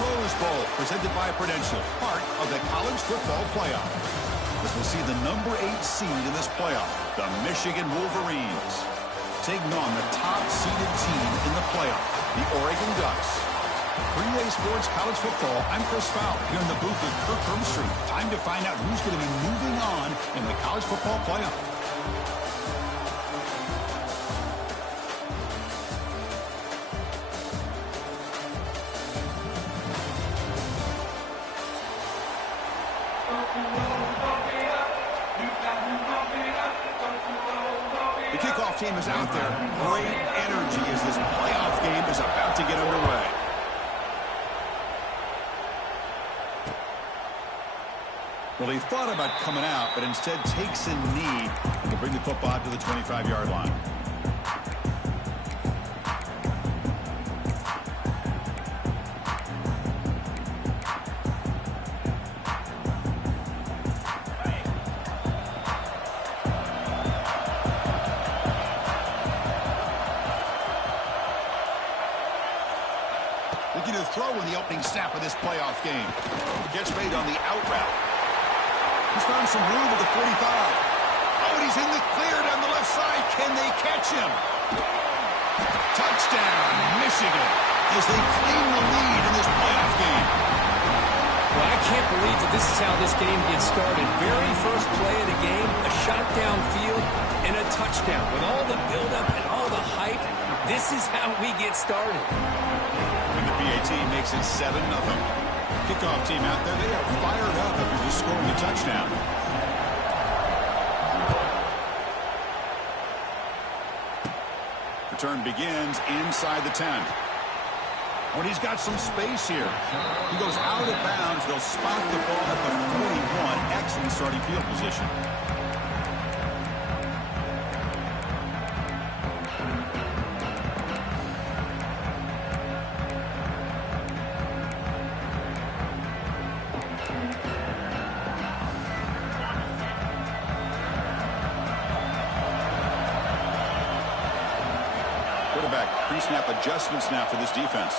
Rose Bowl, presented by Prudential, part of the College Football Playoff. As we'll see the number 8 seed in this playoff, the Michigan Wolverines, taking on the top-seeded team in the playoff, the Oregon Ducks. For EA Sports College Football, I'm Chris Fowler here in the booth with Kirk Herbstreit. Time to find out who's going to be moving on in the College Football Playoff. The kickoff team is out there. Great energy as this playoff game is about to get underway. Well, he thought about coming out, but instead takes a knee to bring the football out to the 25-yard line. Looking to throw in the opening snap of this playoff game. Gets made on the out route. He's found some room at the 45. Oh, and he's in the clear down the left side. Can they catch him? Touchdown, Michigan, as they claim the lead in this playoff game. Well, I can't believe that this is how this game gets started. Very first play of the game, a shot downfield, and a touchdown. With all the buildup and all the hype, this is how we get started. And the PAT makes it 7-0. Kickoff team out there, they are fired up after just scoring a touchdown. Return begins inside the 10. When he's got some space here, he goes out of bounds. They'll spot the ball at the 41. Excellent starting field position. Quarterback pre-snap adjustments now for this defense.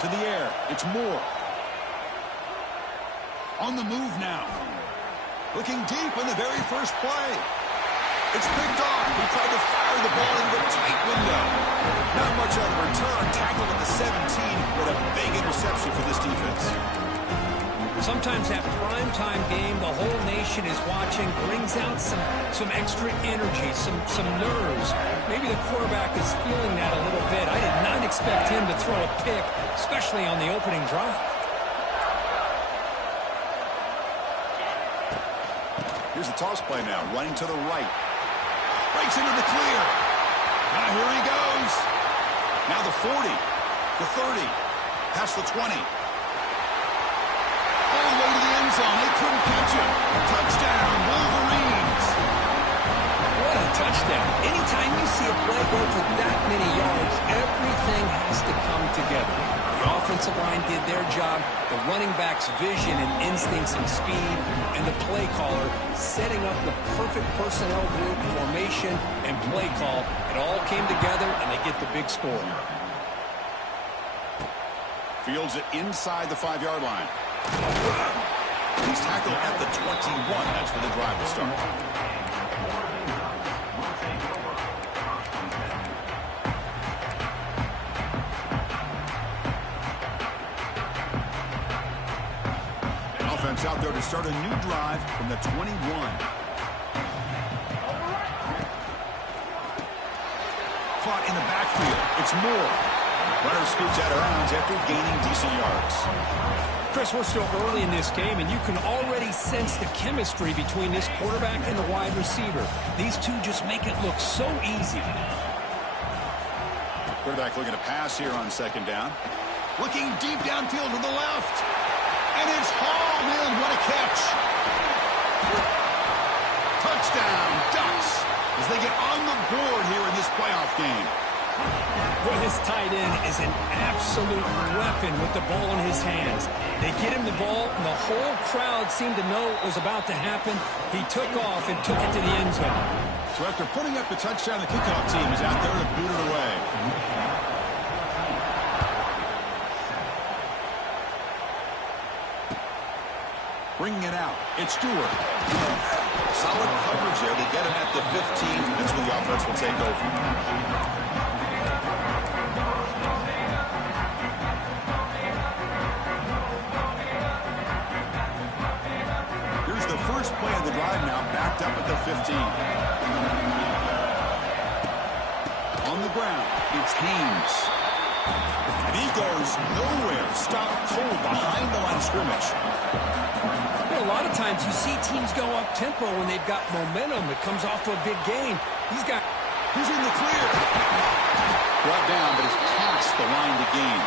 To the air, it's Moore. On the move now. Looking deep in the very first play. It's picked off. He tried to fire the ball into a tight window. Not much on the return. Tackled at the 17. What a big interception for this defense. Sometimes that primetime game, the whole nation is watching, brings out some extra energy, some nerves. Maybe the quarterback is feeling that a little bit. I did not expect him to throw a pick, especially on the opening drive. Here's the toss play now, running to the right. Breaks into the clear. Now here he goes. Now the 40, the 30, past the 20. All the way to the end zone. They couldn't catch him. Touchdown, Wolverines. What a touchdown. Anytime you see a play go for that many yards, everything has to come together. The offensive line did their job, the running back's vision and instincts and speed, and the play caller setting up the perfect personnel group, formation, and play call. It all came together, and they get the big score. Fields it inside the 5-yard line. He's tackled at the 21. That's where the drive will start. Offense out there to start a new drive from the 21. Caught in the backfield. It's Moore. Runner scoots out of bounds after gaining decent yards. Chris, we're still early in this game, and you can already sense the chemistry between this quarterback and the wide receiver. These two just make it look so easy. Quarterback looking to pass here on second down. Looking deep downfield to the left. And it's hauled in. What a catch. Touchdown, Ducks, as they get on the board here in this playoff game. Boy, this tight end is an absolute weapon with the ball in his hands. They get him the ball, and the whole crowd seemed to know what was about to happen. He took off and took it to the end zone. So after putting up the touchdown, the kickoff team is out there to boot it away. Bringing it out. It's Stewart. Solid coverage there. They get him at the 15. That's where the offense will take over. Here's the first play of the drive now, backed up at the 15. On the ground, it's Haynes. And he goes nowhere. Stopped cold behind the line of scrimmage. A lot of times you see teams go up tempo when they've got momentum. It comes off to a big gain. He's in the clear. Brought down, but it's past the line to gain.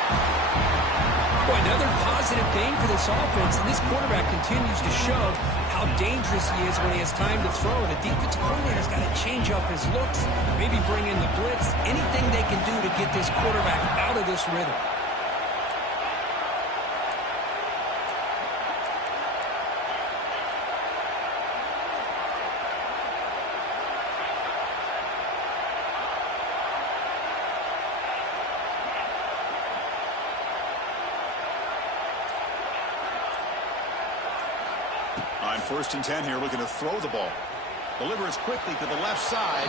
Boy, another positive gain for this offense, and this quarterback continues to show how dangerous he is when he has time to throw. The defensive coordinator's got to change up his looks, maybe bring in the blitz, anything they can do to get this quarterback out of this rhythm. On 1st and 10 here, looking to throw the ball. Delivers quickly to the left side.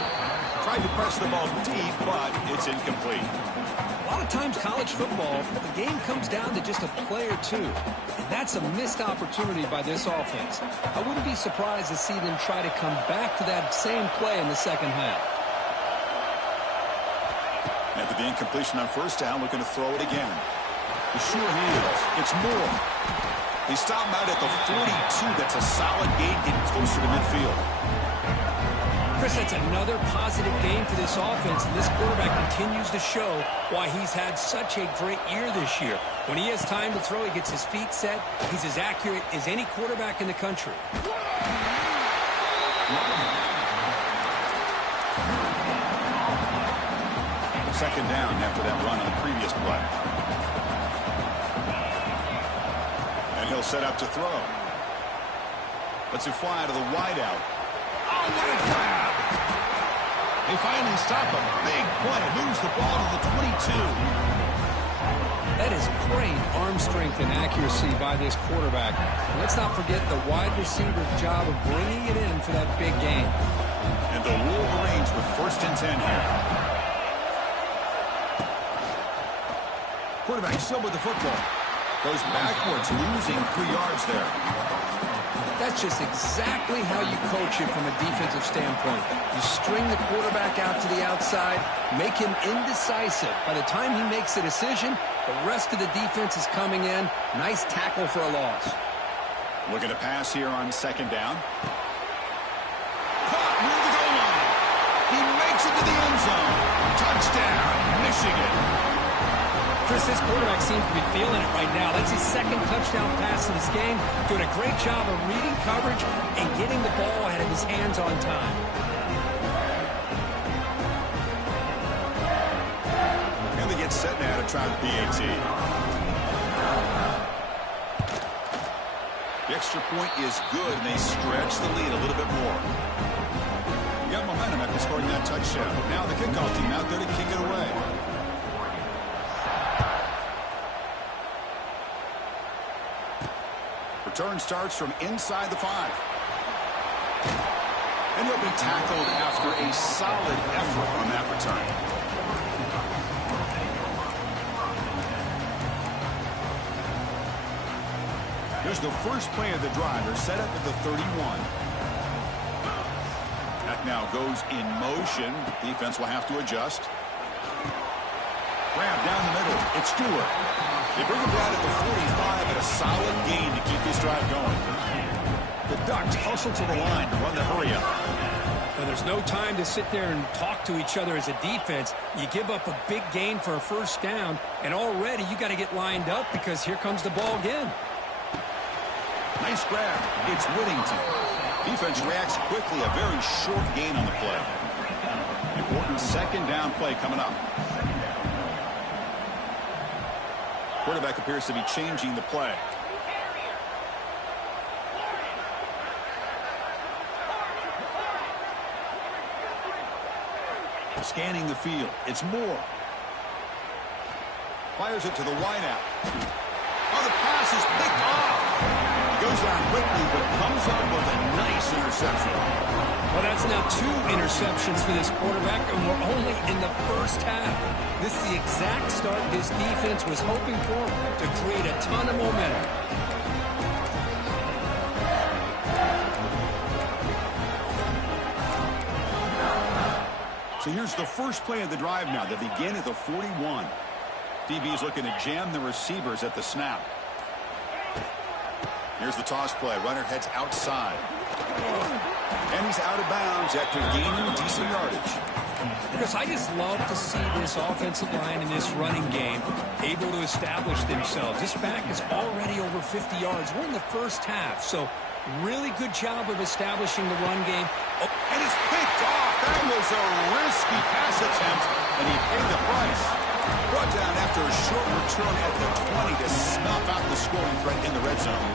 Tried to press the ball deep, but it's incomplete. A lot of times college football, the game comes down to just a play or two. And that's a missed opportunity by this offense. I wouldn't be surprised to see them try to come back to that same play in the second half. After the incompletion on 1st down, looking to throw it again. The sure hands. It's Moore. They stop him out at the 42. That's a solid gain, getting closer to midfield. Chris, that's another positive game for this offense, and this quarterback continues to show why he's had such a great year this year. When he has time to throw, he gets his feet set. He's as accurate as any quarterback in the country. Second down after that run on the previous play. He'll set up to throw. Lets it fly to the wideout. Oh, what a grab! They finally stop him. Big play. Moves the ball to the 22. That is great arm strength and accuracy by this quarterback. And let's not forget the wide receiver's job of bringing it in for that big gain. And the Wolverines with 1st and 10 here. Quarterback still with the football. Goes backwards, losing 3 yards there. That's just exactly how you coach it from a defensive standpoint. You string the quarterback out to the outside, make him indecisive. By the time he makes a decision, the rest of the defense is coming in. Nice tackle for a loss. Looking to pass here on 2nd down. Caught near the goal line. He makes it to the end zone. Touchdown, Michigan. Chris, this quarterback seems to be feeling it right now. That's his 2nd touchdown pass in this game. Doing a great job of reading coverage and getting the ball out of his hands on time. And they get set now to try the PAT. The extra point is good, and they stretch the lead a little bit more. You got momentum after scoring that touchdown. Now the kickoff team out there to kick it away. Return starts from inside the 5. And he'll be tackled after a solid effort on that return. Here's the first play of the drive. They're set up at the 31. That now goes in motion. Defense will have to adjust. Grab down the middle. It's Stewart. They bring him down at the 45 and a solid gain to keep this drive going. The Ducks hustle to the line to run the hurry up. Well, there's no time to sit there and talk to each other as a defense. You give up a big gain for a 1st down, and already you got to get lined up because here comes the ball again. Nice grab. It's Whittington. Defense reacts quickly. A very short gain on the play. Important 2nd down play coming up. Quarterback appears to be changing the play. Scanning the field. It's Moore. Fires it to the wideout. Oh, the pass is picked off. He goes down quickly, but comes up with a nice interception. Well, that's now 2 interceptions for this quarterback, and we're only in the first half. This is the exact start this defense was hoping for to create a ton of momentum. So here's the first play of the drive now. They begin at the 41. DB is looking to jam the receivers at the snap. Here's the toss play. Runner heads outside. And he's out of bounds after gaining decent yardage. Because I just love to see this offensive line in this running game able to establish themselves. This back is already over 50 yards. We're in the first half, so really good job of establishing the run game. Oh, and it's picked off. That was a risky pass attempt, and he paid the price. Brought down after a short return at the 20 to snuff out the scoring threat in the red zone.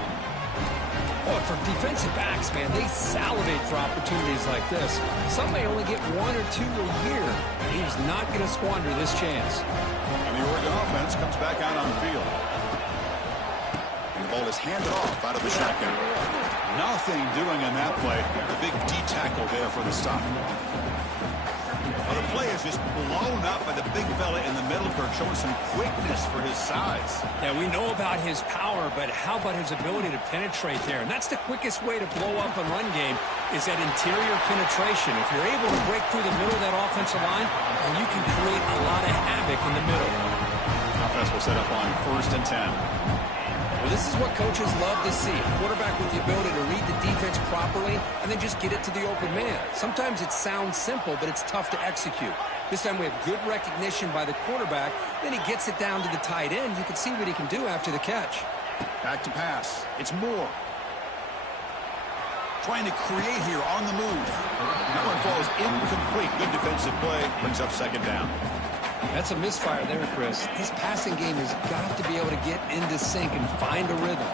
Oh, for defensive backs, man, they salivate for opportunities like this. Some may only get 1 or 2 a year. He's not going to squander this chance. And the Oregon offense comes back out on the field. And the ball is handed off out of the shotgun. Nothing doing in that play. The big D tackle there for the stop. Well, the play is just blown up by the big fella in the middle, Kirk, showing some quickness for his size. Yeah, we know about his power, but how about his ability to penetrate there? And that's the quickest way to blow up a run game is that interior penetration. If you're able to break through the middle of that offensive line, then you can create a lot of havoc in the middle. Offense will set up on 1st and 10. Well, this is what coaches love to see. A quarterback with the ability to read the defense properly and then just get it to the open man. Sometimes it sounds simple, but it's tough to execute. This time we have good recognition by the quarterback. Then he gets it down to the tight end. You can see what he can do after the catch. Back to pass. It's Moore. Trying to create here on the move. That one falls incomplete. Good defensive play. Brings up 2nd down. That's a misfire there, Chris. This passing game has got to be able to get into sync and find a rhythm.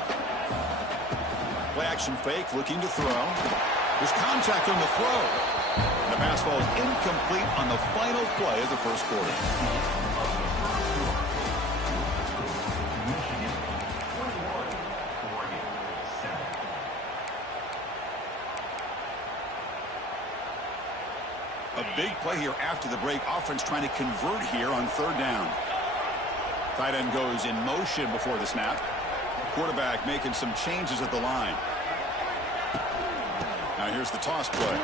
Play action fake, looking to throw. There's contact on the throw. And the pass falls incomplete on the final play of the first quarter. A big play here after the break. Offense trying to convert here on 3rd down. Tight end goes in motion before the snap. Quarterback making some changes at the line. Now here's the toss play.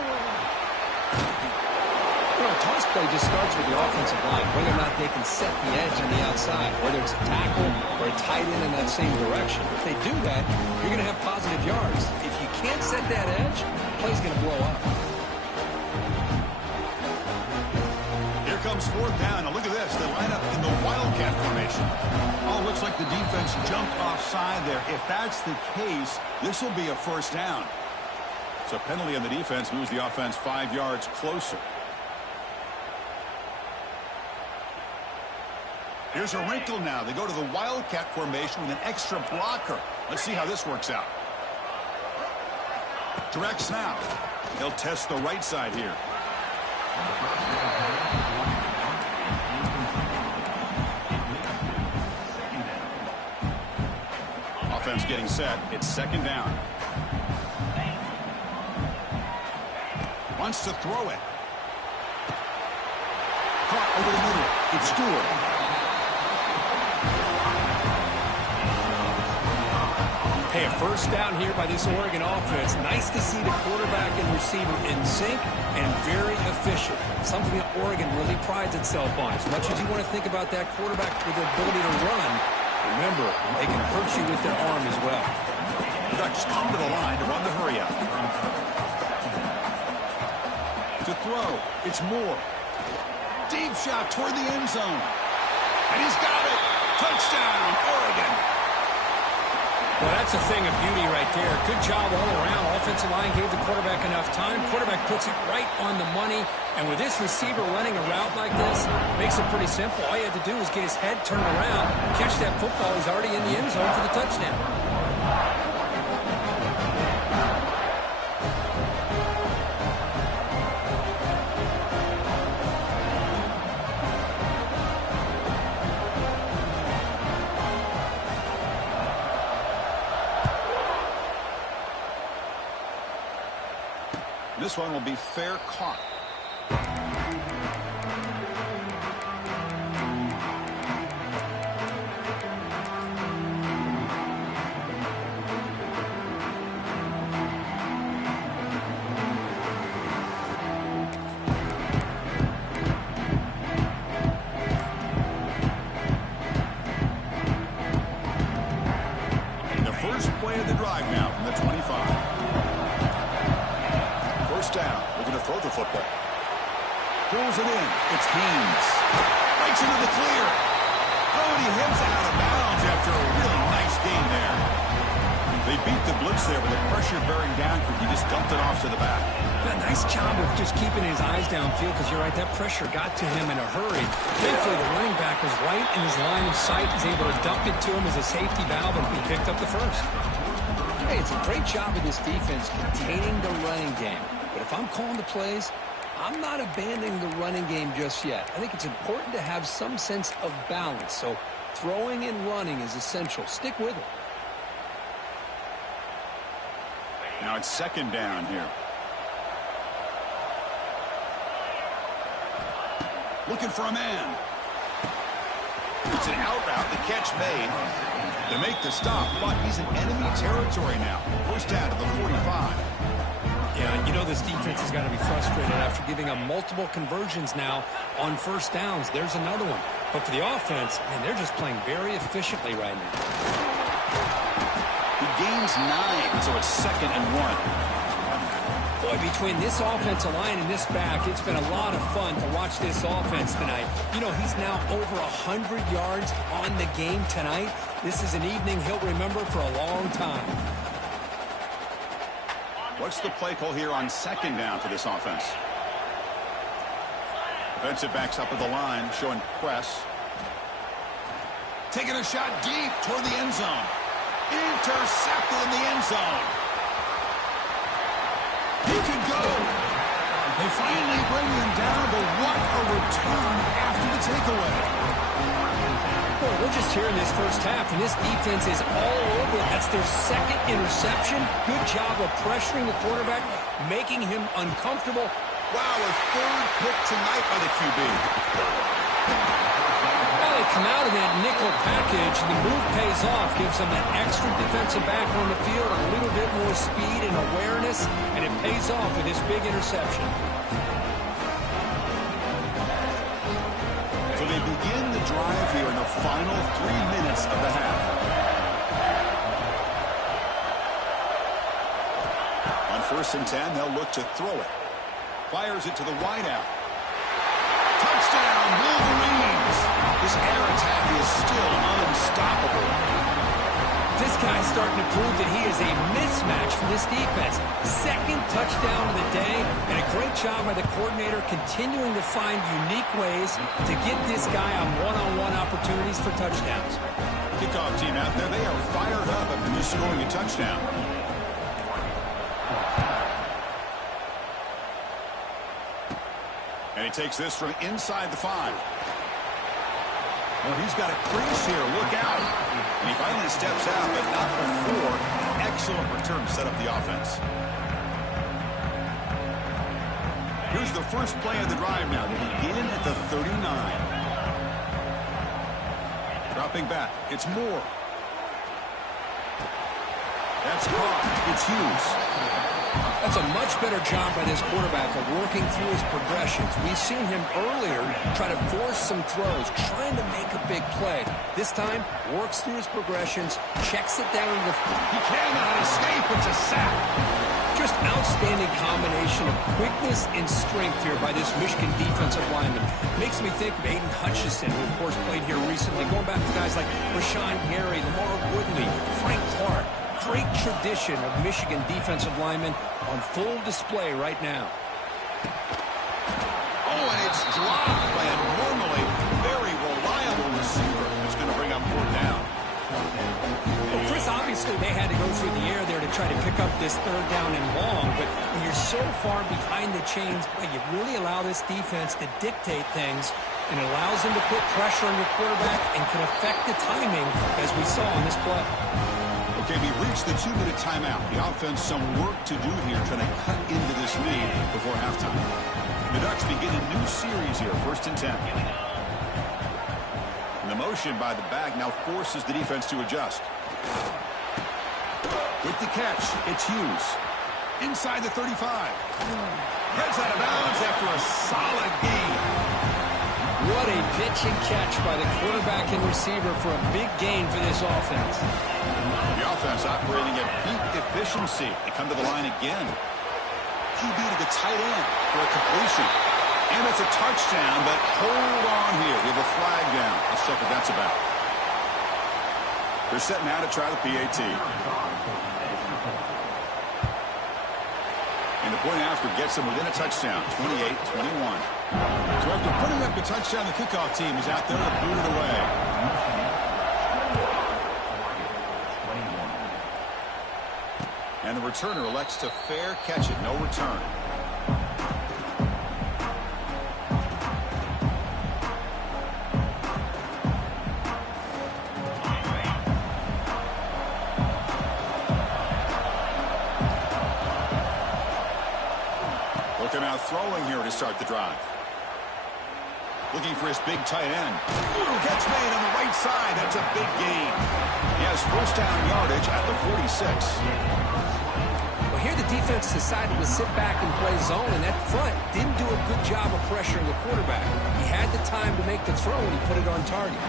You know, a toss play just starts with the offensive line, whether or not they can set the edge on the outside, whether it's a tackle or a tight end in that same direction. If they do that, you're going to have positive yards. If you can't set that edge, the play's going to blow up. Here comes 4th down. Now look at this. They line up in the Wildcat formation. Oh, looks like the defense jumped offside there. If that's the case, this will be a 1st down. So penalty on the defense moves the offense 5 yards closer. Here's a wrinkle now. They go to the Wildcat formation with an extra blocker. Let's see how this works out. Direct snap. They'll test the right side here. Offense getting set. It's 2nd down. Wants to throw it. Caught over the middle. It's Stewart. Hey, a 1st down here by this Oregon offense. Nice to see the quarterback and receiver in sync and very efficient. Something that Oregon really prides itself on. As much as you want to think about that quarterback with the ability to run, remember, they can hurt you with their arm as well. The Ducks come to the line to run the hurry out. To throw, it's Moore. Deep shot toward the end zone. And he's got it. Touchdown, Oregon. Well, that's a thing of beauty right there. Good job all around. Offensive line gave the quarterback enough time. Quarterback puts it right on the money. And with this receiver running a route like this, makes it pretty simple. All you have to do is get his head turned around, catch that football. He's already in the end zone for the touchdown. This one will be fair caught. Pulls it in. It's Haynes. Breaks into the clear. Oh, and he heads out of bounds after a really nice gain there. They beat the blitz there with the pressure bearing down. He just dumped it off to the back. Yeah, nice job of just keeping his eyes downfield because you're right, that pressure got to him in a hurry. Thankfully, the running back was right in his line of sight. He's able to dump it to him as a safety valve, and he picked up the first. Hey, it's a great job of this defense containing the running game. But if I'm calling the plays, I'm not abandoning the running game just yet. I think it's important to have some sense of balance. So throwing and running is essential. Stick with it. Now it's second down here. Looking for a man. It's an out route. The catch made. They make the stop, but he's in enemy territory now. First down to the 45. Yeah, you know this defense has got to be frustrated after giving up multiple conversions now on first downs. There's another one. But for the offense, man, they're just playing very efficiently right now. He gains 9, so it's second and 1. Boy, between this offensive line and this back, it's been a lot of fun to watch this offense tonight. You know, he's now over 100 yards on the game tonight. This is an evening he'll remember for a long time. What's the play call here on second down for this offense? Defensive backs up at the line, showing press. Taking a shot deep toward the end zone. Intercepted in the end zone. He can go. They finally bring him down, but what a return after the takeaway. Boy, we're just here in this first half, and this defense is all over it. That's their second interception. Good job of pressuring the quarterback, making him uncomfortable. Wow, a third pick tonight by the QB. Well, they come out of that nickel package, and the move pays off, gives them that extra defensive back on the field, a little bit more speed and awareness, and it pays off with this big interception. So they begin the drive here in the final 3 minutes of the half. On 1st and 10, they'll look to throw it. Fires it to the wideout. Touchdown, Wolverines! This air attack is still unstoppable. This guy's starting to prove that he is a mismatch for this defense. Second touchdown of the day, and a great job by the coordinator continuing to find unique ways to get this guy on one-on-one opportunities for touchdowns. Kickoff team out there, they are fired up after just scoring a touchdown. And he takes this from inside the 5. Well, he's got a crease here. Look out. And he finally steps out, but not before. Excellent return to set up the offense. Here's the first play of the drive now. They begin at the 39. Dropping back. It's Moore. That's caught. It's Hughes. That's a much better job by this quarterback of working through his progressions. We've seen him earlier try to force some throws, trying to make a big play. This time, works through his progressions, checks it down. He cannot escape. It's a sack. Just outstanding combination of quickness and strength here by this Michigan defensive lineman. Makes me think of Aiden Hutchinson, who, of course, played here recently. Going back to guys like Rashawn Gary, Lamar Woodley, Frank Clark. Great tradition of Michigan defensive linemen on full display right now. Oh, and it's dropped by a normally very reliable receiver. It's going to bring up 4th down. Well, Chris, obviously they had to go through the air there to try to pick up this 3rd down and long, but when you're so far behind the chains, boy, you really allow this defense to dictate things, and it allows them to put pressure on your quarterback and can affect the timing, as we saw on this play. Okay, we reached the 2-minute timeout. The offense some work to do here, trying to cut into this lead before halftime. The Ducks begin a new series here, 1st and 10. And the motion by the back now forces the defense to adjust. With the catch, it's Hughes. Inside the 35. Heads out of bounds after a solid gain. What a pitch and catch by the quarterback and receiver for a big gain for this offense. The offense operating at peak efficiency. They come to the line again. QB to the tight end for a completion. And it's a touchdown, but hold on here. We have a flag down. Let's check what that's about. They're set now to try the PAT. And the point after gets them within a touchdown, 28-21. So after putting up the touchdown, the kickoff team is out there to boot it away. And the returner elects to fair catch it, no return. Looking out throwing here to start the drive. Looking for his big tight end. Ooh, catch made on the right side. That's a big gain. He has first down yardage at the 46. Well, here the defense decided to sit back and play zone, and that front didn't do a good job of pressuring the quarterback. He had the time to make the throw, and he put it on target.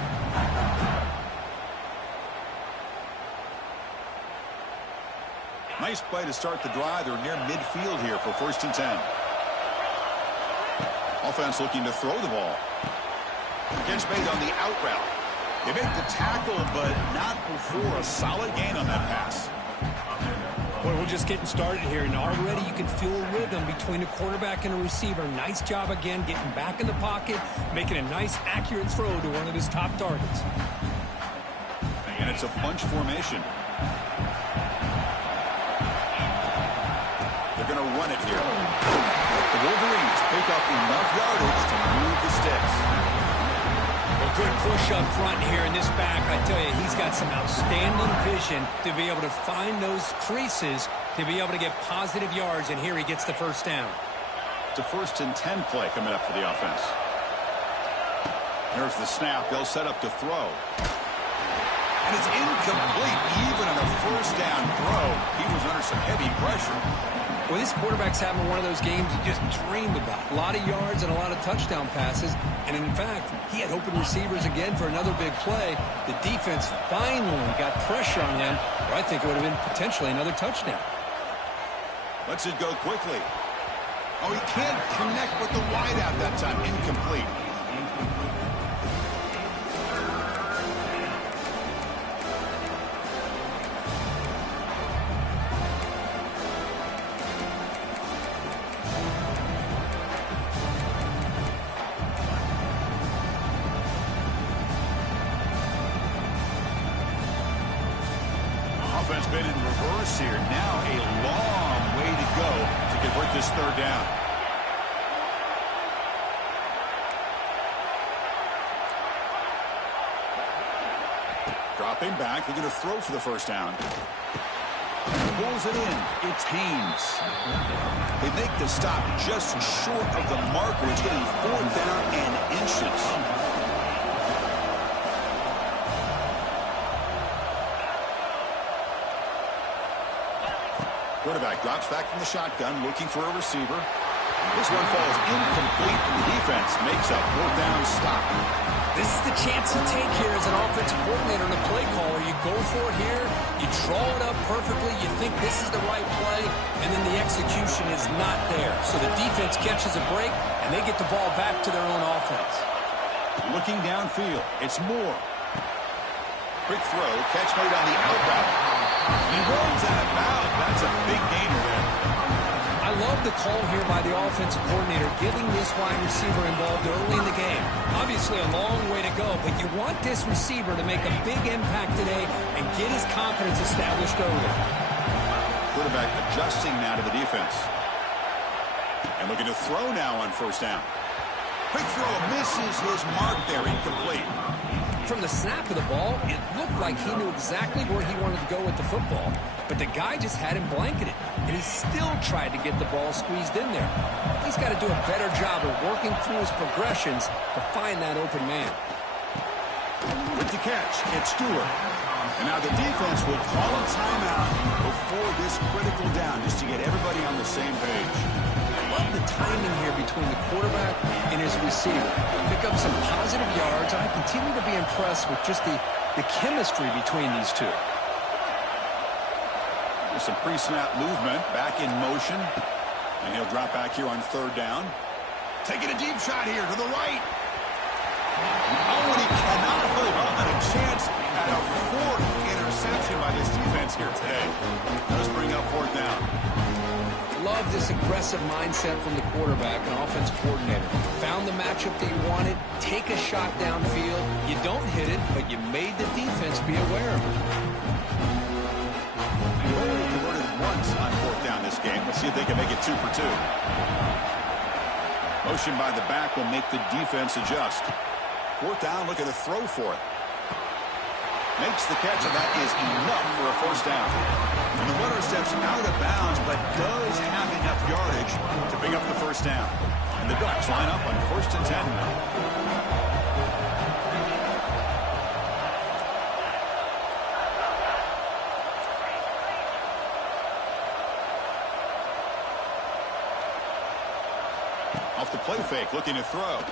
Nice play to start the drive. They're near midfield here for 1st and 10. Offense looking to throw the ball. Gets made on the out route. They make the tackle, but not before a solid gain on that pass. Boy, we're just getting started here, and already you can feel a rhythm between the quarterback and the receiver. Nice job again getting back in the pocket, making a nice, accurate throw to one of his top targets. And it's a bunch formation. They're going to run it here. The Wolverines pick up enough yardage to move the sticks. Well, good push up front here in this back. I tell you, he's got some outstanding vision to be able to find those creases to be able to get positive yards, and here he gets the first down. It's a 1st and 10 play coming up for the offense. There's the snap. They'll set up to throw. And it's incomplete even on a first down throw. He was under some heavy pressure. Well, this quarterback's having one of those games you just dreamed about. A lot of yards and a lot of touchdown passes. And in fact, he had open receivers again for another big play. The defense finally got pressure on him, or I think it would have been potentially another touchdown. Lets it go quickly. Oh, he can't connect with the wideout that time. Incomplete. Offense been in reverse here. Now a long way to go to convert this 3rd down. Dropping back, looking to throw for the first down. Pulls it in. It's Haynes. They make the stop just short of the marker. It's getting 4th down and inches. Quarterback drops back from the shotgun, looking for a receiver. This one falls incomplete, and the defense makes a 4th down stop. This is the chance you take here as an offensive coordinator and a play caller. You go for it here, you draw it up perfectly, you think this is the right play, and then the execution is not there. So the defense catches a break, and they get the ball back to their own offense. Looking downfield, it's Moore. Quick throw, catch made on the out route. He runs out of bounds. That's a big gainer there. I love the call here by the offensive coordinator, getting this wide receiver involved early in the game. Obviously a long way to go, but you want this receiver to make a big impact today and get his confidence established early. Quarterback adjusting now to the defense. And looking to throw now on 1st down. Quick throw, misses his mark there, incomplete. from the snap of the ball, it looked like he knew exactly where he wanted to go with the football. But the guy just had him blanketed, and he still tried to get the ball squeezed in there. He's got to do a better job of working through his progressions to find that open man. With the catch, it's Stewart. And now the defense will call a timeout before this critical down, just to get everybody on the same page. I love the timing here between the quarterback and his receiver. Pick up some positive yards, and I continue to be impressed with just the chemistry between these two. There's some pre-snap movement, back in motion. And he'll drop back here on third down. Taking a deep shot here to the right. Oh, and he cannot hold on. A chance at a fourth interception by this defense here today. Does bring up fourth down. Love this aggressive mindset from the quarterback and offense coordinator. Found the matchup that you wanted. Take a shot downfield. You don't hit it, but you made the defense be aware of it. They only converted once on fourth down this game. Let's see if they can make it 2 for 2. Motion by the back will make the defense adjust. Fourth down, looking to throw for it. Makes the catch, and that is enough for a first down. And the runner steps out of bounds, but does have enough yardage to pick up the first down. And the Ducks line up on 1st and 10 now. Off the play fake, looking to throw.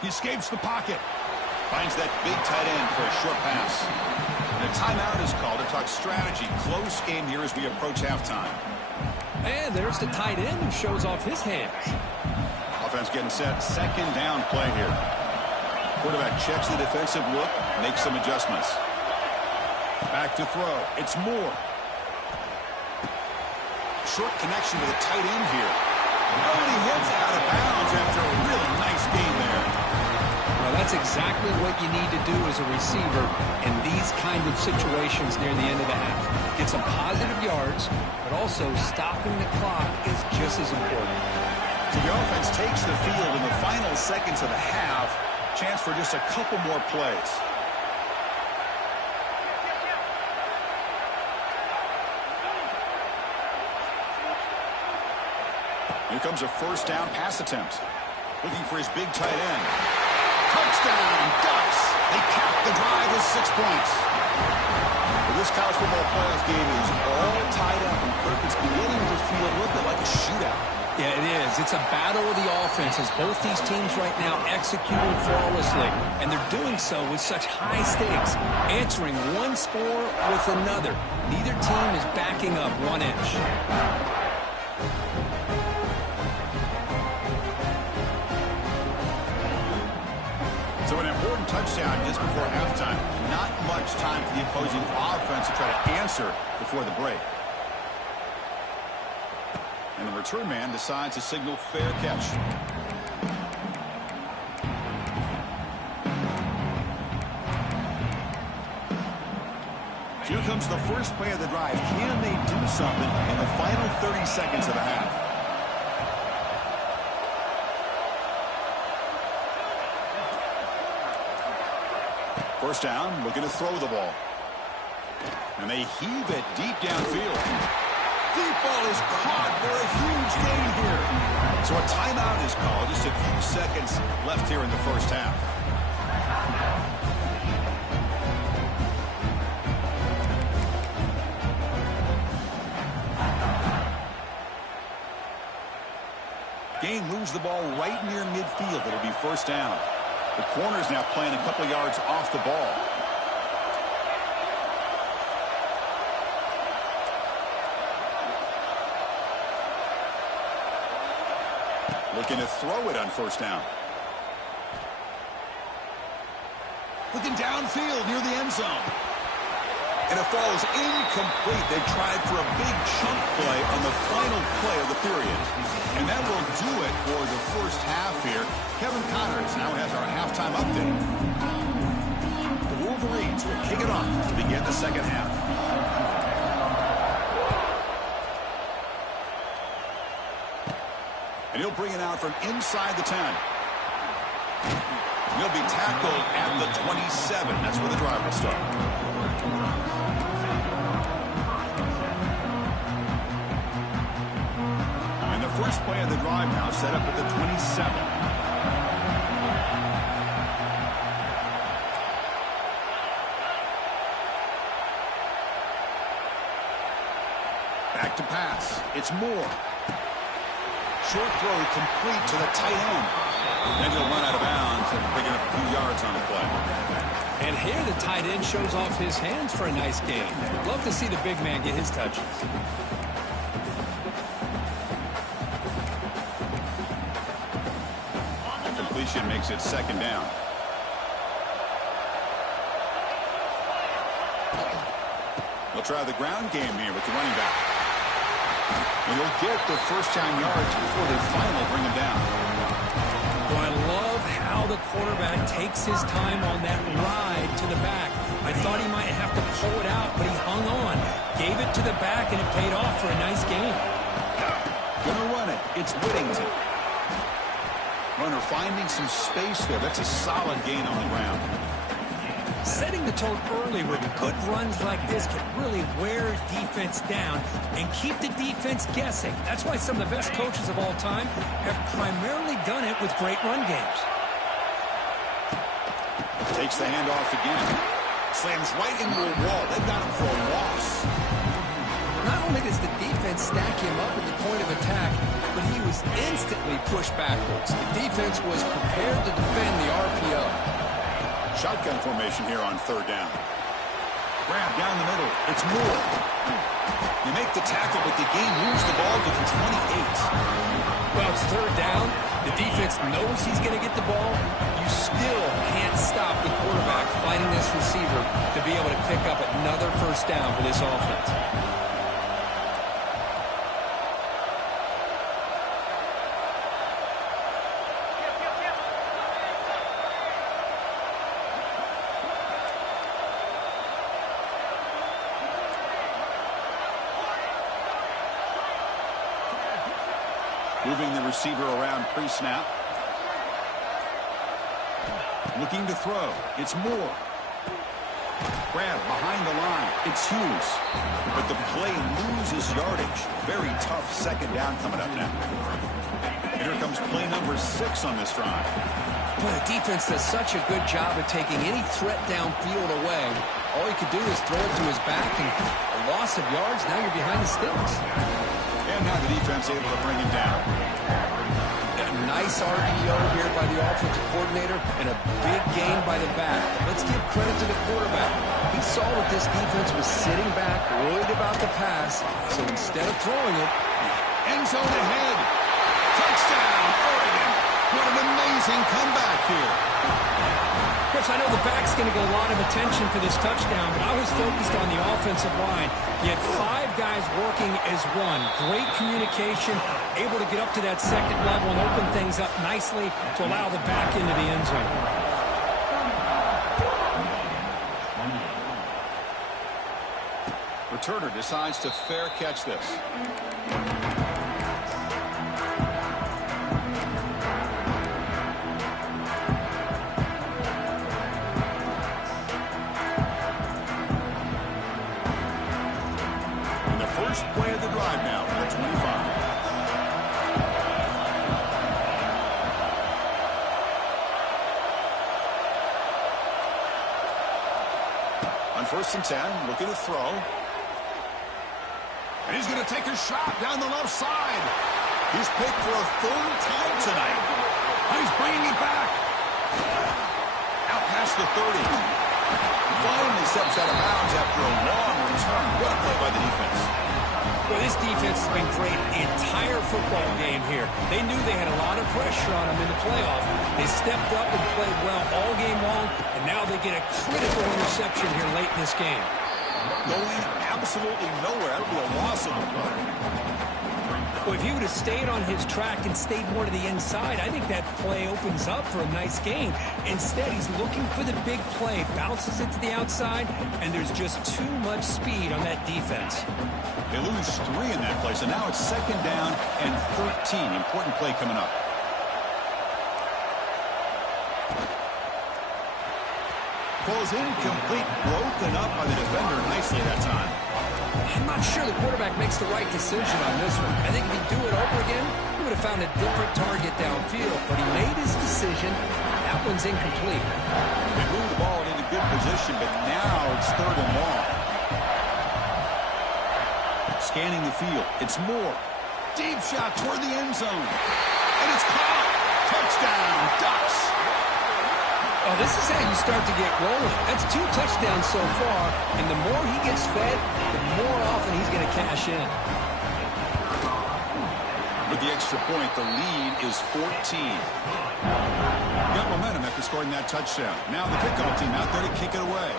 He escapes the pocket. Finds that big tight end for a short pass. And a timeout is called to talk strategy. Close game here as we approach halftime. And there's the tight end who shows off his hands. Offense getting set. Second down play here. Quarterback checks the defensive look, makes some adjustments. Back to throw. It's Moore. Short connection to the tight end here. Oh, and he hits out of bounds after a really nice game there. Well, that's exactly what you need to do as a receiver in these kind of situations near the end of the half. Get some positive yards, but also stopping the clock is just as important. So the offense takes the field in the final seconds of the half. Chance for just a couple more plays. Here comes a first down pass attempt. Looking for his big tight end. Touchdown, Ducks! They cap the drive with 6 points. Well, this college football playoff game is all tied up, and Kirk, it's beginning to feel a little bit like a shootout. Yeah, it is. It's a battle of the offenses. Both these teams right now executing flawlessly, and they're doing so with such high stakes, answering one score with another. Neither team is backing up 1 inch. So an important touchdown just before halftime. Not much time for the opposing offense to try to answer before the break. And the return man decides to signal fair catch. Here comes the first play of the drive. Can they do something in the final 30 seconds of the half? First down, looking to throw the ball. And they heave it deep downfield. Deep ball is caught for a huge gain here. So a timeout is called. Just a few seconds left here in the first half. Gain moves the ball right near midfield. It'll be first down. The corner's now playing a couple yards off the ball. Looking to throw it on first down. Looking downfield near the end zone. And it falls incomplete. They tried for a big chunk play on the final play of the period. And that will do it for the first half here. Kevin Connors now has our halftime update. The Wolverines will kick it off to begin the second half. And he'll bring it out from inside the 10. He'll be tackled at the 27. That's where the drive will start. And the first play of the drive now set up at the 27. Back to pass. It's Moore. Short throw complete to the tight end. Then he'll run out of bounds after picking up a few yards on the play. And here the tight end shows off his hands for a nice game. Love to see the big man get his touches. The completion makes it second down. They'll try the ground game here with the running back. And he'll get the first-down yards before they finally bring him down. Well, I love how the quarterback takes his time on that ride to the back. I thought he might have to pull it out, but he hung on, gave it to the back, and it paid off for a nice game. Gonna run it. It's Whittington. Runner finding some space there. That's a solid gain on the ground. Setting the tone early with good runs like this can really wear defense down and keep the defense guessing. That's why some of the best coaches of all time have primarily done it with great run games. Takes the handoff again. Slams right into a wall. They've got him for a loss. Not only does the defense stack him up at the point of attack, but he was instantly pushed backwards. The defense was prepared to defend the RPO. Shotgun formation here on third down. Grab down the middle. It's Moore. You make the tackle, but the game moves the ball to the 28. Well, it's third down. The defense knows he's going to get the ball. You still can't stop the quarterback fighting this receiver to be able to pick up another first down for this offense. Moving the receiver around pre-snap. Looking to throw. It's Moore. Grab behind the line. It's Hughes. But the play loses yardage. Very tough second down coming up now. And here comes play number 6 on this drive. Well, the defense does such a good job of taking any threat downfield away. All he could do is throw it to his back, and a loss of yards, now you're behind the sticks. And now the defense able to bring him down. A nice RPO here by the offensive coordinator and a big gain by the back. Let's give credit to the quarterback. He saw that this defense was sitting back, worried about the pass, so instead of throwing it, end zone ahead. Touchdown, Oregon. What an amazing comeback here. Chris, I know the back's going to get a lot of attention for this touchdown, but I was focused on the offensive line. You had 5 guys working as one. Great communication, able to get up to that second level and open things up nicely to allow the back into the end zone. Returner decides to fair catch this. First play of the drive now from the 25. On 1st and 10, looking to throw. And he's going to take a shot down the left side. He's picked for a 3rd time tonight. And he's bringing it back. Out past the 30. Finally steps out of bounds after a long return. What a play by the defense. Well, this defense has been great the entire football game here. They knew they had a lot of pressure on them in the playoff. They stepped up and played well all game long, and now they get a critical interception here late in this game. Going absolutely nowhere. That would be a loss of the play. Well, if he would have stayed on his track and stayed more to the inside, I think that play opens up for a nice game. Instead, he's looking for the big play, bounces it to the outside, and there's just too much speed on that defense. They lose 3 in that play, so now it's 2nd down and 13. Important play coming up. falls incomplete, broken up by the defender nicely that time. I'm not sure the quarterback makes the right decision on this one. I think if he'd do it over again, he would have found a different target downfield. But he made his decision. That one's incomplete. They moved the ball into good position, but now it's 3rd and long. Scanning the field. It's Moore. Deep shot toward the end zone. And it's caught. Touchdown, Ducks. Oh, this is how you start to get rolling. That's 2 touchdowns so far, and the more he gets fed, the more often he's going to cash in. With the extra point, the lead is 14. Got momentum after scoring that touchdown. Now the kickoff team out there to kick it away.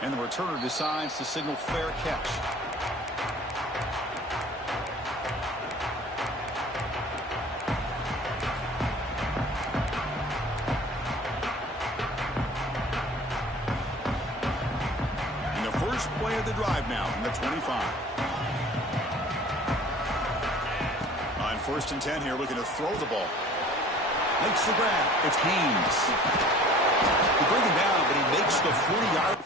And the returner decides to signal fair catch. Play of the drive now from the 25. On 1st and 10 here, looking to throw the ball. Makes the grab. It's Haynes. He brings him down, but he makes the 40-yard.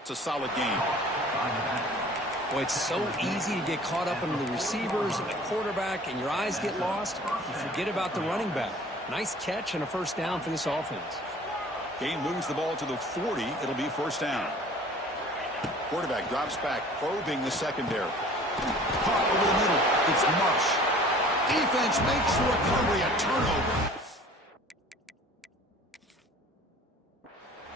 It's a solid game. Boy, it's so easy to get caught up in the receivers and the quarterback, and your eyes get lost. You forget about the running back. Nice catch and a 1st down for this offense. Game moves the ball to the 40. It'll be 1st down. Quarterback drops back, probing the secondary. Caught over the middle. It's Marsh. Defense makes the recovery, a turnover.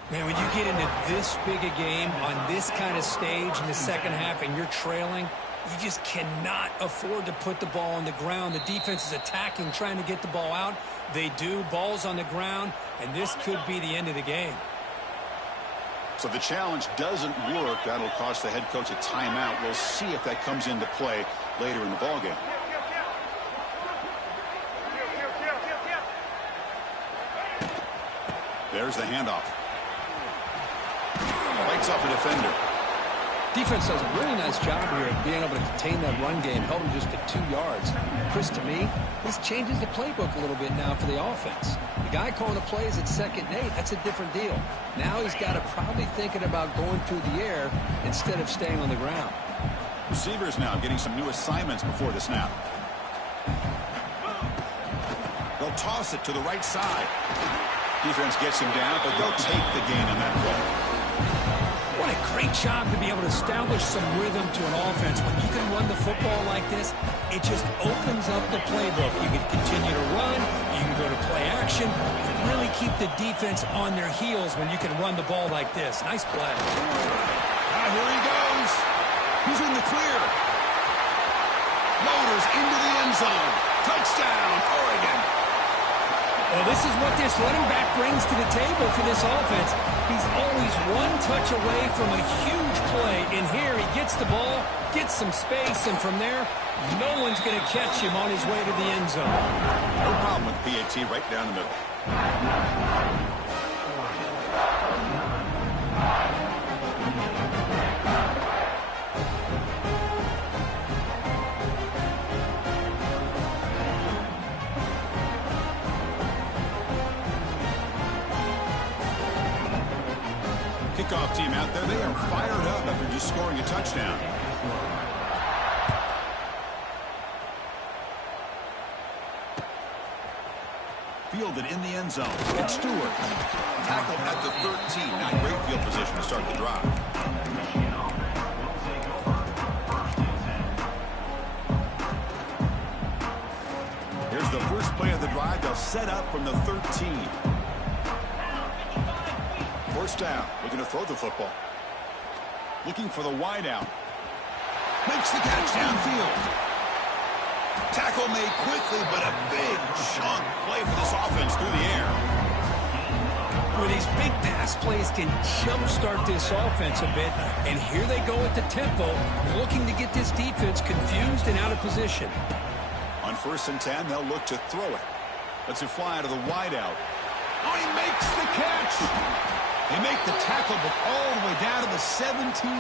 Man, when you get into this big a game on this kind of stage in the 2nd half and you're trailing, you just cannot afford to put the ball on the ground. The defense is attacking, trying to get the ball out. They do. Ball's on the ground, and this could be the end of the game. So the challenge doesn't work. That'll cost the head coach a timeout. We'll see if that comes into play later in the ballgame. There's the handoff. Lights off the defender. Defense does a really nice job here of being able to contain that run game. Held him just at 2 yards. Chris, to me, this changes the playbook a little bit now for the offense. The guy calling the plays at 2nd and 8, that's a different deal. Now he's got to probably thinking about going through the air instead of staying on the ground. Receivers now getting some new assignments before the snap. They'll toss it to the right side. Defense gets him down, but they'll take the gain on that play. What a great job to be able to establish some rhythm to an offense. When you can run the football like this, it just opens up the playbook. You can continue to run. You can go to play action. You really keep the defense on their heels when you can run the ball like this. Nice play. Here he goes. He's in the clear. Loaders into the end zone. Touchdown, Oregon. Well, this is what this running back brings to the table for this offense. He's always one touch away from a huge play. And here he gets the ball, gets some space, and from there, no one's going to catch him on his way to the end zone. No problem with PAT right down the middle. Kickoff team out there, they are fired up after just scoring a touchdown. Fielded in the end zone. It's Stewart. Tackled at the 13. Not great field position to start the drive. Here's the first play of the drive. They'll set up from the 13. First down, looking to throw the football. Looking for the wide out. Makes the catch downfield. Tackle made quickly, but a big chunk play for this offense through the air. Boy, these big pass plays can jumpstart this offense a bit. And here they go at the tempo, looking to get this defense confused and out of position. On 1st and 10, they'll look to throw it. Lets it fly to the wideout. Oh, he makes the catch. They make the tackle, but all the way down to the 17.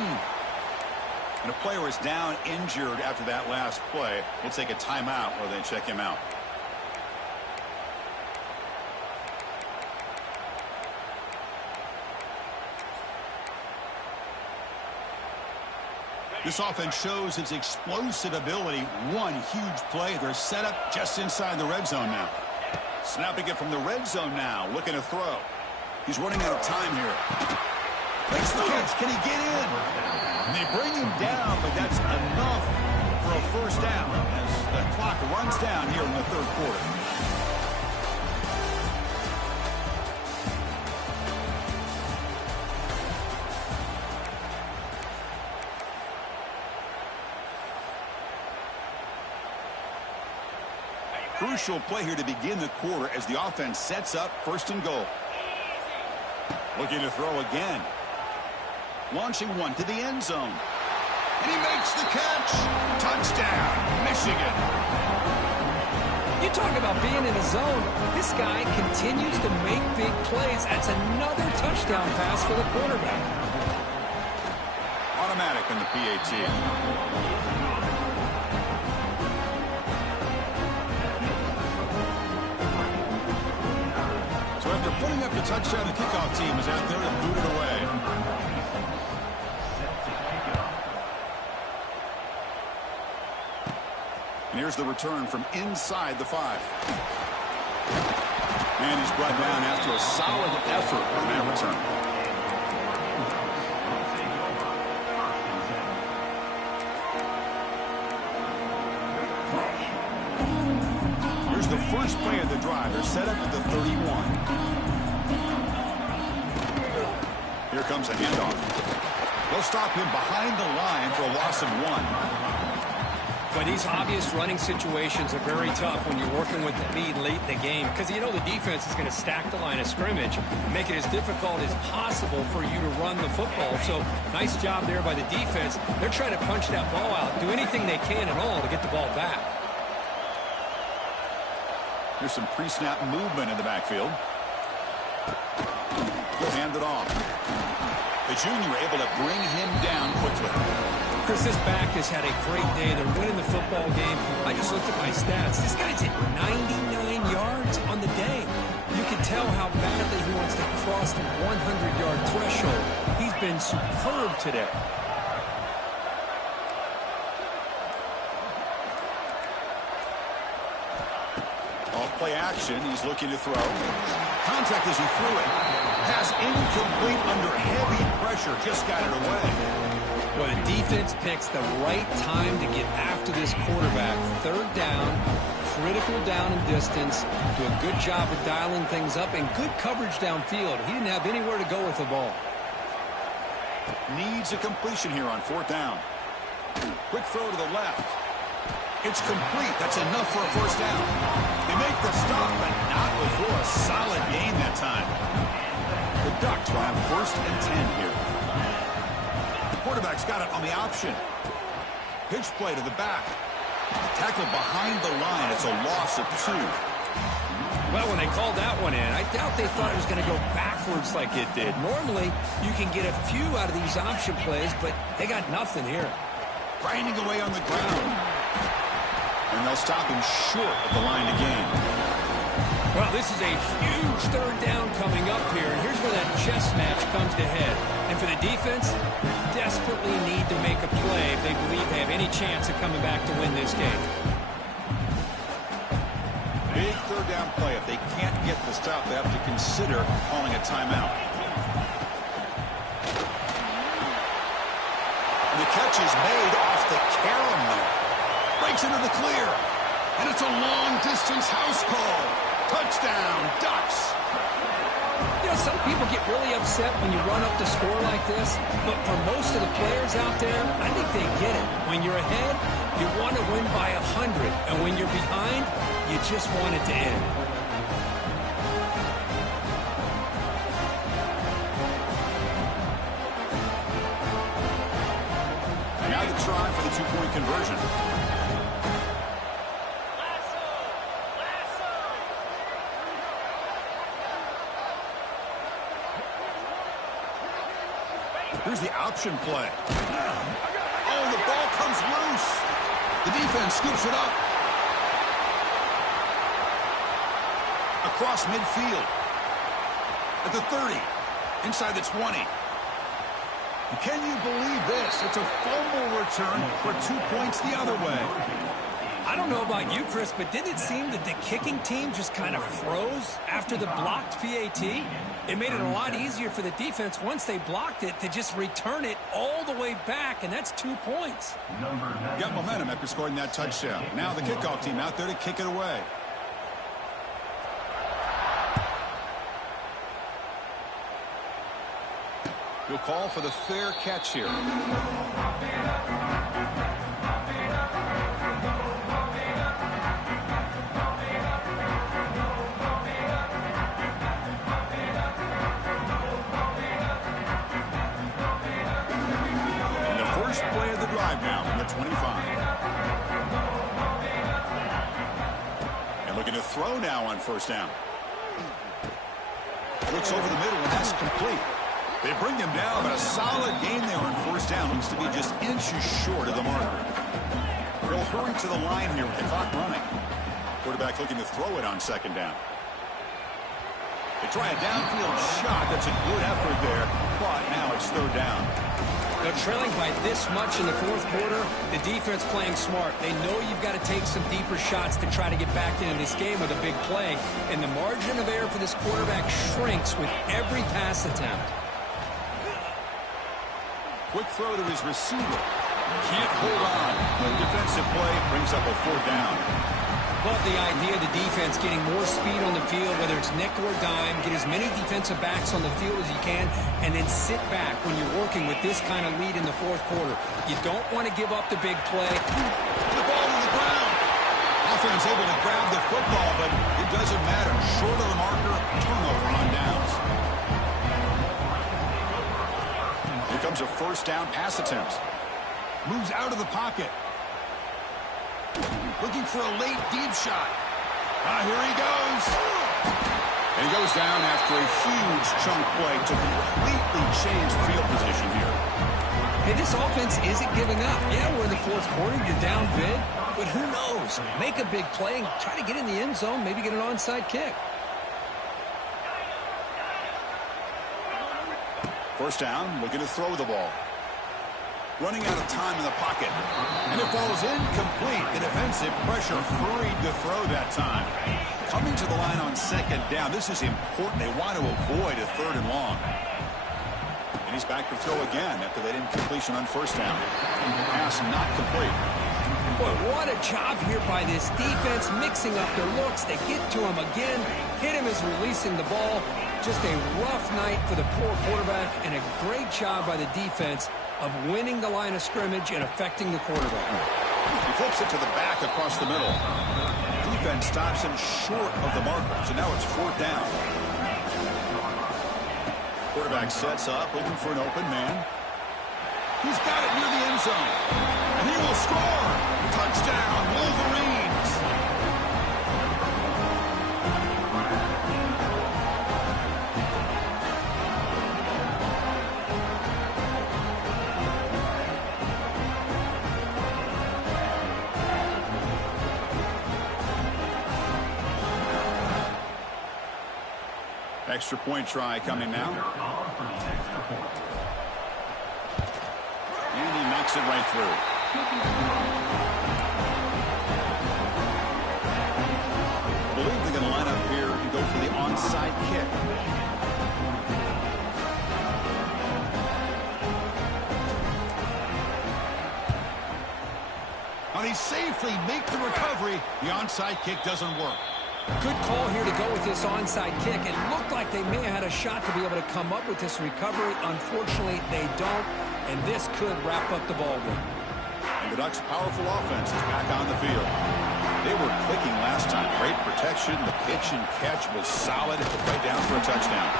And a player is down injured after that last play. We'll take a timeout while they check him out. This offense shows its explosive ability. One huge play. They're set up just inside the red zone now. Snapping it from the red zone now. Looking to throw. He's running out of time here. Makes the catch. Can he get in? And they bring him down, but that's enough for a first down as the clock runs down here in the 3rd quarter. Crucial play here to begin the quarter as the offense sets up 1st and goal. Looking to throw again. Launching one to the end zone. And he makes the catch. Touchdown, Michigan. You talk about being in a zone. This guy continues to make big plays. That's another touchdown pass for the quarterback. Automatic in the PAT. So after putting up the touchdown, the kickoff team is out there to boot it away. And here's the return from inside the 5. And he's brought down after a solid effort on that return. Here's the first play of the drive. They're set up at the 31. Here comes a handoff. They'll stop him behind the line for a loss of 1. But these obvious running situations are very tough when you're working with the lead late in the game because you know the defense is going to stack the line of scrimmage, make it as difficult as possible for you to run the football. So nice job there by the defense. They're trying to punch that ball out, do anything they can at all to get the ball back. There's some pre-snap movement in the backfield. He'll hand it off. The junior able to bring him down quickly. Chris, this back has had a great day. They're winning the football game. I just looked at my stats. This guy's at 99 yards on the day. You can tell how badly he wants to cross the 100-yard threshold. He's been superb today. Off-play action. He's looking to throw. Contact as he threw it. Pass incomplete under heavy pressure. Just got it away. Well, the defense picks the right time to get after this quarterback. 3rd down, critical down and distance. Do a good job of dialing things up and good coverage downfield. He didn't have anywhere to go with the ball. Needs a completion here on 4th down. Quick throw to the left. It's complete. That's enough for a first down. They make the stop, but not before a solid gain that time. The Ducks will have 1st and 10 here. Quarterback's got it on the option. Pitch play to the back. Tackle behind the line. It's a loss of 2. Well, when they called that one in, I doubt they thought it was going to go backwards like it did. Normally, you can get a few out of these option plays, but they got nothing here. Grinding away on the ground. And they'll stop him short of the line of game. Well, this is a huge 3rd down coming up here, and here's where that chess match comes to head. And for the defense, desperately need to make a play if they believe they have any chance of coming back to win this game. Big 3rd down play. If they can't get the stop, they have to consider calling a timeout. And the catch is made off the carom there. Breaks into the clear. And it's a long-distance house call. Touchdown, Ducks. You know, some people get really upset when you run up the score like this, but for most of the players out there, I think they get it. When you're ahead, you want to win by 100, and when you're behind, you just want it to end. conversion. Here's the option play. Oh, the ball comes loose. The defense scoops it up. Across midfield. At the 30. Inside the 20. Can you believe this? It's a fumble return for 2 points the other way. I don't know about you, Chris, but didn't it seem that the kicking team just kind of froze after the blocked PAT? It made it a lot easier for the defense once they blocked it to just return it all the way back, and that's 2 points. Got momentum after scoring that touchdown. Now the kickoff team out there to kick it away. We'll call for the fair catch here. Play of the drive now from the 25. And looking to throw now on first down. Looks over the middle, and that's complete. They bring him down, but a solid gain there on first down. Looks to be just inches short of the marker. They'll hurry to the line here with the clock running. Quarterback looking to throw it on second down. They try a downfield shot. That's a good effort there, but now it's third down. They're trailing by this much in the fourth quarter. The defense playing smart. They know you've got to take some deeper shots to try to get back into this game with a big play. And the margin of error for this quarterback shrinks with every pass attempt. Quick throw to his receiver. Can't hold on. The defensive play brings up a fourth down. Love the idea of the defense getting more speed on the field, whether it's nickel or dime, get as many defensive backs on the field as you can, and then sit back when you're working with this kind of lead in the fourth quarter. You don't want to give up the big play. The ball to the ground. Offense able to grab the football, but it doesn't matter. Short of the marker, turnover on downs. Here comes a first down pass attempt. Moves out of the pocket. Looking for a late deep shot. Here he goes. And he goes down after a huge chunk play to completely change field position here. Hey, this offense isn't giving up. Yeah, we're in the fourth quarter. You're down big. But who knows? Make a big play and try to get in the end zone, maybe get an onside kick. First down, looking to throw the ball. Running out of time in the pocket. And it falls incomplete. The defensive pressure hurried to throw that time. Coming to the line on second down. This is important. They want to avoid a third and long. And he's back to throw again after that incompletion on first down. Pass not complete. Boy, what a job here by this defense, mixing up their looks. They get to him again. Hit him as releasing the ball. Just a rough night for the poor quarterback, and a great job by the defense of winning the line of scrimmage and affecting the quarterback. He flips it to the back across the middle. Defense stops him short of the marker, so now it's fourth down. Quarterback sets up, looking for an open man. He's got it near the end zone, and he will score. Touchdown, Wolverines. Extra point try coming now. And he knocks it right through. I believe they're going to line up here and go for the onside kick. Now they safely make the recovery. The onside kick doesn't work. Good call here to go with this onside kick. It looked like they may have had a shot to be able to come up with this recovery. Unfortunately, they don't, and this could wrap up the ball game. And the Ducks' powerful offense is back on the field. They were clicking last time. Great protection. The pitch and catch was solid. Right down for a touchdown.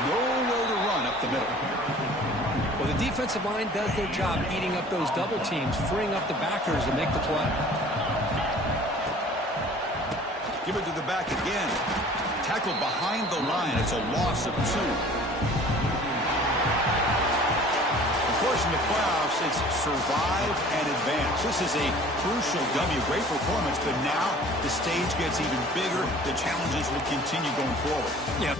Nowhere to run up the middle. Well, the defensive line does their job eating up those double teams, freeing up the backers to make the play. Give it to the back again. Tackled behind the line. It's a loss of 2. Of course, in the playoffs, it's survive and advance. This is a crucial W. Great performance, but now the stage gets even bigger. The challenges will continue going forward. Yep.